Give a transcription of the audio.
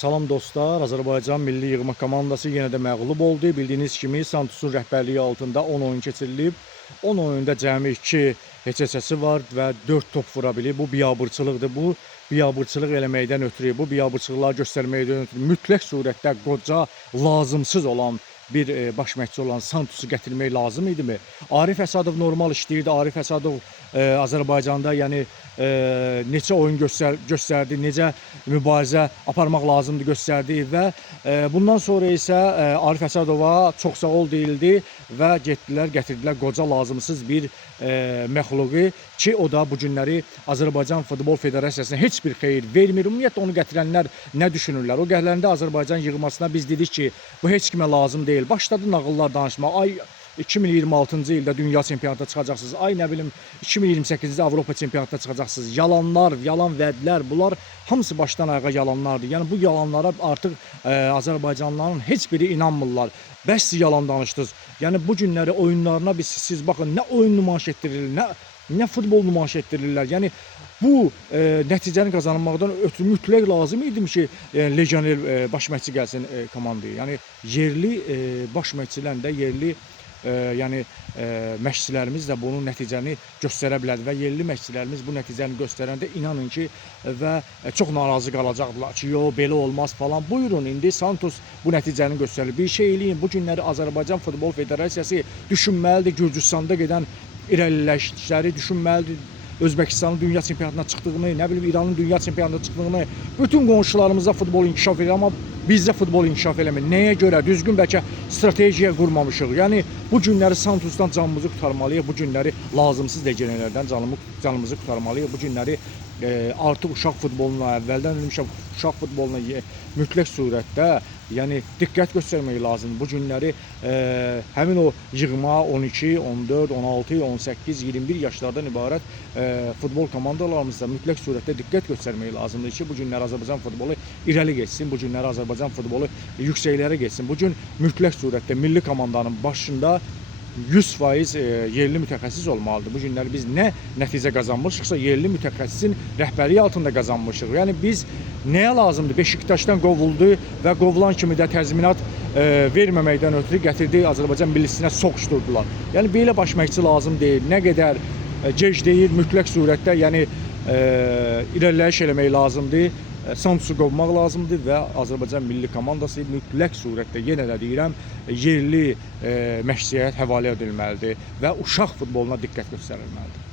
Salam dostlar, Azərbaycan milli yığma komandası yenə də məğlub oldu. Bildiyiniz kimi Santusun rəhbərliyi altında 10 oyun keçirilib. 10 oyunda cəmi 2 heçəsi var və 4 top vura bilir. Bu biabırçılıqdır. Bu biabırçılıq eləməkdən ötürü, bu biabırçılıqları göstərməkdən ötürü mütləq surətdə qoca, lazımsız olan bir baş məşqçi olan Santusu gətirmək lazım idimi? Arif Əsadov normal işləyirdi. Arif Əsadov Azərbaycanda yəni neçə oyun göstərdi, necə mübarizə aparmaq lazımdır göstərdi və bundan sonra isə Arif Əsadova çox sağ ol deyildi və getdilər, gətirdilər qoca, lazımsız bir məxluqu ki, o da bu günləri Azərbaycan Futbol Federasiyasına heç bir xeyir vermir. Ümumiyyətlə onu gətirənlər nə düşünürlər? O gələndə Azərbaycan yığmasına biz dedik ki, bu heç kimə lazım deyil. Başladı nağıllar danışma. Ay 2026-cı ildə dünya çempionatına çıxacaqsınız. Ay nə bilim 2028-ci Avropa çempionatına çıxacaqsınız. Yalanlar, yalan vədlər, bunlar hamısı başdan ayağa yalanlardır. Yəni bu yalanlara artıq Azərbaycanlıların heç biri inanmırlar. Bəs yalan danışdınız. Yəni bu günləri oyunlarına siz baxın, nə oyun nümayiş etdirirlər, nə futbol nümayiş etdirirlər. Yəni bu nəticəni qazanmaqdan ötürü mütləq lazım idi ki, legioner baş məşqçi gəlsin komandaya. Yəni yerli baş məşqçilərlə də yerli yəni məşqçilərimiz də bunun nəticəni göstərə bilər və yerli məşqçilərimiz bu nəticəni göstərəndə inanın ki və çox narazı qalacaqdılar ki, yox belə olmaz falan. Buyurun, indi Santos bu nəticəni göstərir. Bir şey eləyin. Bu günləri Azərbaycan Futbol Federasiyası düşünməlidir. Gürcüstanda gedən irəliləyişləri düşünməlidir. Özbəkistanın dünya çempionatına çıxdığını, nə bilim İranın dünya çempionatına çıxdığını, bütün qonşularımızda futbol inkişaf edir, amma bizdə futbol inkişaf eləmir. Nəyə görə? Düzgün bəlkə strategiya qurmamışıq. Yəni bu günləri Santosdan canımızı qurtarmalıyıq. Bu günləri lazımsız legionerlərdən canımızı qurtarmalıyıq. Bu günləri artıq uşaq futboluna, əvvəldən demişəm, uşaq futboluna mütləq surətdə yəni diqqət göstərmək lazımdır. Bu günləri həmin o yığma 12, 14, 16, 18, 21 yaşlardan ibarət futbol komandalarımızda mütləq surətdə diqqət göstərmək lazımdır ki, bu günləri Azərbaycan futbolu irəli geçsin, bu günləri Azərbaycan futbolu yüksəklərə geçsin. Bu gün mütləq surətdə milli komandanın başında 100% yerli mütəxəssis olmalıdır. Bu günləri biz nə nəticə qazanmışıqsa yerli mütəxəssisin rəhbərliyi altında qazanmışıq. Yəni biz nəyə lazımdır? Beşiktaşdan qovuldu və qovulan kimi də təzminat verməməkdən ötürü gətirdiyi Azərbaycan millisinə soxuşdurdular. Yəni belə baş məşqçi lazım deyil. Nə qədər gec deyil, mütləq surətdə yəni irəliləyiş eləmək lazımdır. Santusu qovmaq lazımdır və Azərbaycan milli komandası mütləq surətdə, yenə də deyirəm, yerli məşqçiyə həvalə edilməlidir və uşaq futboluna diqqət göstərilməlidir.